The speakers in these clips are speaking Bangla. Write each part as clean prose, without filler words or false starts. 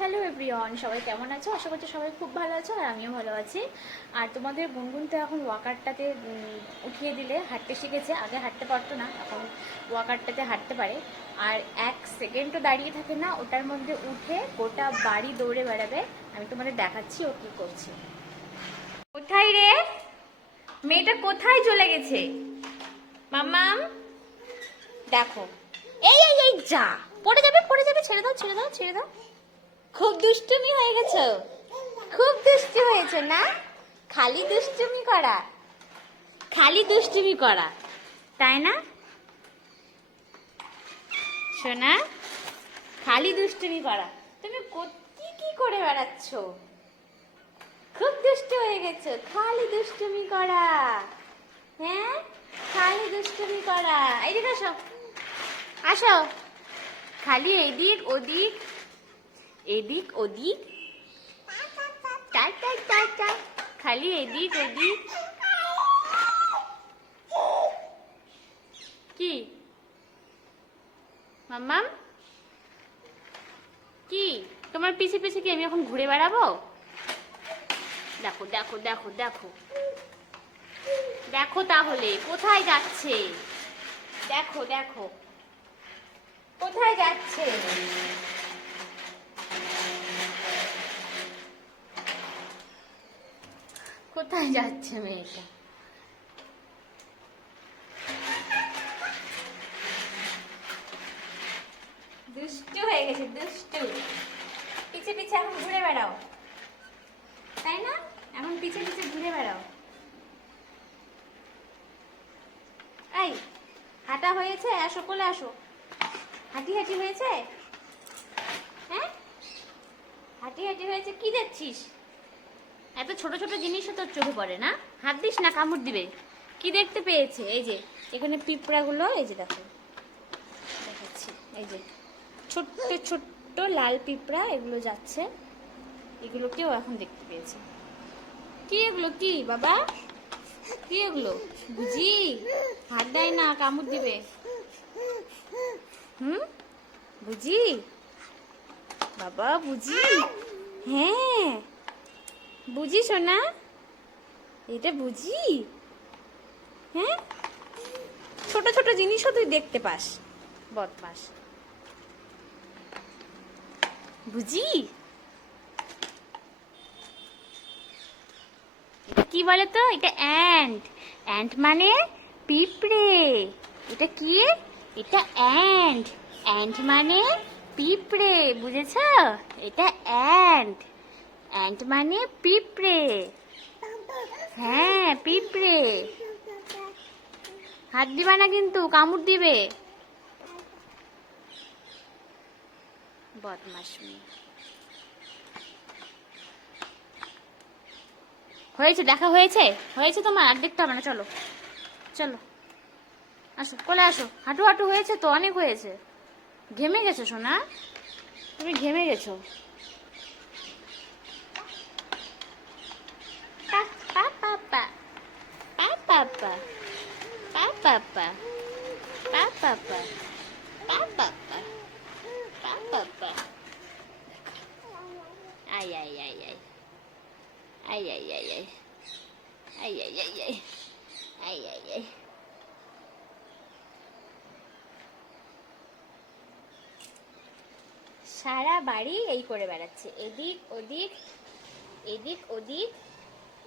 হ্যালো এভরিওয়ান, সবাই কেমন আছো? আশা করছি সবাই খুব ভালো আছো আর আমিও ভালো আছি। আর তোমাদের গুনগুন তো এখন ওয়াকারটাতে উঠিয়ে দিলে হাঁটতে শিখেছে। আগে হাঁটতে পারতো না, এখন ওয়াকারটাতে হাঁটতে পারে। আর এক সেকেন্ডও দাঁড়িয়ে থাকে না, ওটার মধ্যে উঠে গোটা বাড়ি দৌড়ে বেড়াবে। আমি তোমাদের দেখাচ্ছি ও কী করছে। কোথায় রে মেয়েটা, কোথায় চলে গেছে? মাম্মাম দেখো, এই এই এই যা, পড়ে যাবে পড়ে যাবে, ছেড়ে দাও ছেড়ে দাও ছেড়ে দাও। খুব দুষ্টুমি হয়ে গেছো, খুব দুষ্টু হয়েছে না? খালি দুষ্টুমি করা, খালি দুষ্টুমি করা, তাই না সোনা? খালি দুষ্টুমি করা। তুমি কি করে বেড়াচ্ছ? খুব দুষ্টু হয়ে গেছো, খালি দুষ্টুমি করা। হ্যাঁ, খালি দুষ্টুমি করা। এইদিকে আসো, আসো। খালি এদিক ওদিক, এদিক ওদিক, টাই টাই টাই টাই, খালি এদিক ওদিক। কি মাম্মাম, কি তোমার পিছে পিছে কি আমি এখন ঘুরে বেড়াবো? দেখো দেখো দেখো দেখো দেখো, তাহলে কোথায় যাচ্ছে? দেখো দেখো কোথায় যাচ্ছে। কোথায় যাচ্ছে মেয়েটা? দুষ্টু হয়ে গেছে, দুষ্টু। পিছে পিছে এখন ঘুরে বেড়াও, তাই না? এখন পিছে পিছে ঘুরে বেড়াও। এই হাঁটা হয়েছে? আসো কোলে আসো। হাঁটি হাঁটি হয়েছে? হ্যাঁ, হাঁটি হাঁটি হয়েছে। কি দেখছিস? এত ছোট ছোট জিনিসও তোর চোখে পড়ে না? হাত দিস না, কামড় দিবে। কি দেখতে পেয়েছে? এই যে এখানে পিঁপড়াগুলো, এই যে দেখো দেখাচ্ছি, এই যে ছোট্ট ছোট্ট লাল পিঁপড়া, এগুলো যাচ্ছে, এগুলোকেও এখন দেখতে পেয়েছে। কি এগুলো? কি বাবা, কি এগুলো? বুঝি হাত দেয় না, কামড় দিবে। বুঝি বাবা, বুঝি। হ্যাঁ বুঝি সোনা, এটা বুঝি। হ্যাঁ, ছোট ছোট জিনিসও তুই দেখতে পাস, বদমাস। বুঝি এটা কি বলে তো? এটা অ্যান্ট। অ্যান্ট মানে পিঁপড়ে। এটা কি? এটা অ্যান্ট। অ্যান্ট মানে পিঁপড়ে, বুঝেছ? এটা অ্যান্ট। অ্যান্ট মানে পিঁপড়ে। হ্যাঁ, পিঁপড়ে। হাত দিবা না কিন্তু, কামড় দিবে। বদমাশ মেয়ে। হয়েছে, দেখা হয়েছে? হয়েছে তোমার? আর দেখতে হবে না, চলো চলো, আসো কোলে আসো। হাঁটু হাঁটু হয়েছে তো, অনেক হয়েছে। ঘেমে গেছো সোনা, তুমি ঘেমে গেছো। পা পা পা পা পা পা পা পা পা পা পা পা পা পা পা পা পা পা। আই আই আই আই আই আই আই আই আই আই আই আই আই আই আই। সারা বাড়ি এই করে বেড়াচ্ছে, এদিক ওদিক, এদিক ওদিক,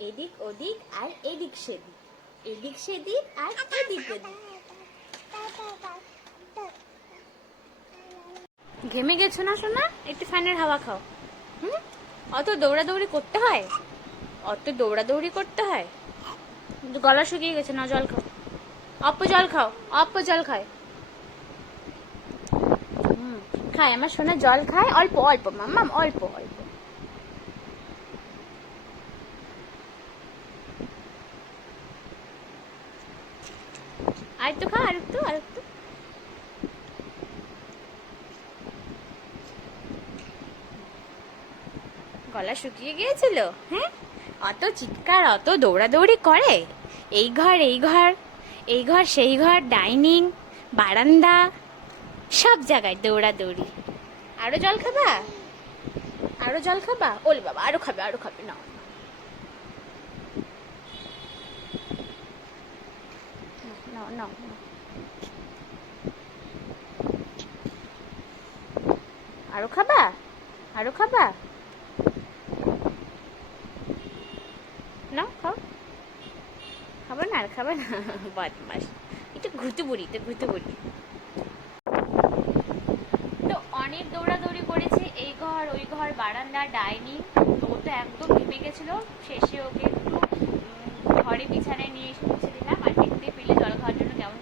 এদিক ওদিক আর এদিক সেদিক, এদিক সেদিক আর এদিক ওদিক। ঘেমে গেছো না সোনা? একটু ফ্যানের হাওয়া খাও। অত দৌড়াদৌড়ি করতে হয়? অত দৌড়াদৌড়ি করতে হয়? গলা শুকিয়ে গেছে, না জল খাও। অল্প জল খাও, অল্প জল খায়। খায় আমার সোনা, জল খায় অল্প অল্প মাম্মাম, অল্প অল্প। আরেকটু খা, আরেকটু আরেকটু। গলা শুকিয়ে গিয়েছিল? হ্যাঁ, অত চিৎকার, অত দৌড়াদৌড়ি করে। এই ঘর এই ঘর, এই ঘর সেই ঘর, ডাইনিং, বারান্দা, সব জায়গায় দৌড়াদৌড়ি। আরো জল খাবা? আরো জল খাবা? ওলে বাবা, আরো খাবে, আরো খাবে, না না না না, আরো খাবা? আরো খাবা? না খাও, খাবে না? আর খাবে না? বদমাস, একটু ঘুরতে বুড়ি, তো ঘুরতে বুড়ি। তো অনেক দৌড়াদৌড়ি করেছে, এই ঘর ওই ঘর, বারান্দা, ডাইনিং। তো ও তো একদম ঘেমে গেছিলো। শেষে ওকে একটু ঘরে বিছানায় নিয়ে এসে মুছে দিলাম। আর দেখতে পেলে জল খাওয়ার জন্য কেমন